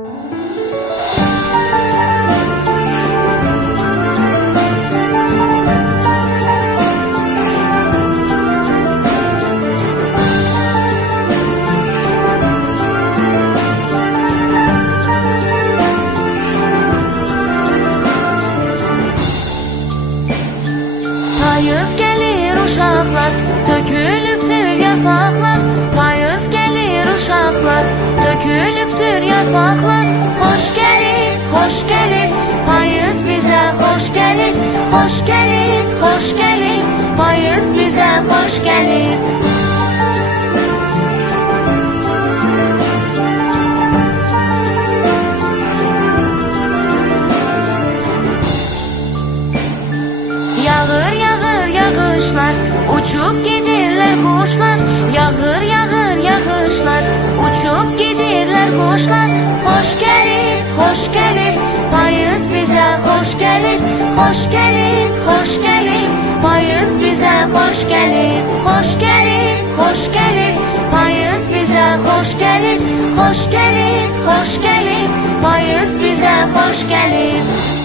Payız gelir uşaqlar, tökülübdür yarpaqlar. Payız gelir uşaqlar, tökülübdür yarpaqlar. Hoş gelir, hoş gelir, payız bize hoş gelir. Hoş gelir, hoş gelir, payız bize hoş gelir. Yağır yağır yağışlar, uçup gidirler kuşlar. Yağır yağır yağışlar, uçup gidirler kuşlar. Hoş gelir, hoş gelir, payız bize hoş gelir. Hoş gelir, hoş gelir, payız bize hoş gelir. Hoş gelir, hoş gelir, payız bize hoş gelir. Hoş gelir, hoş gelir, payız bize hoş gelir.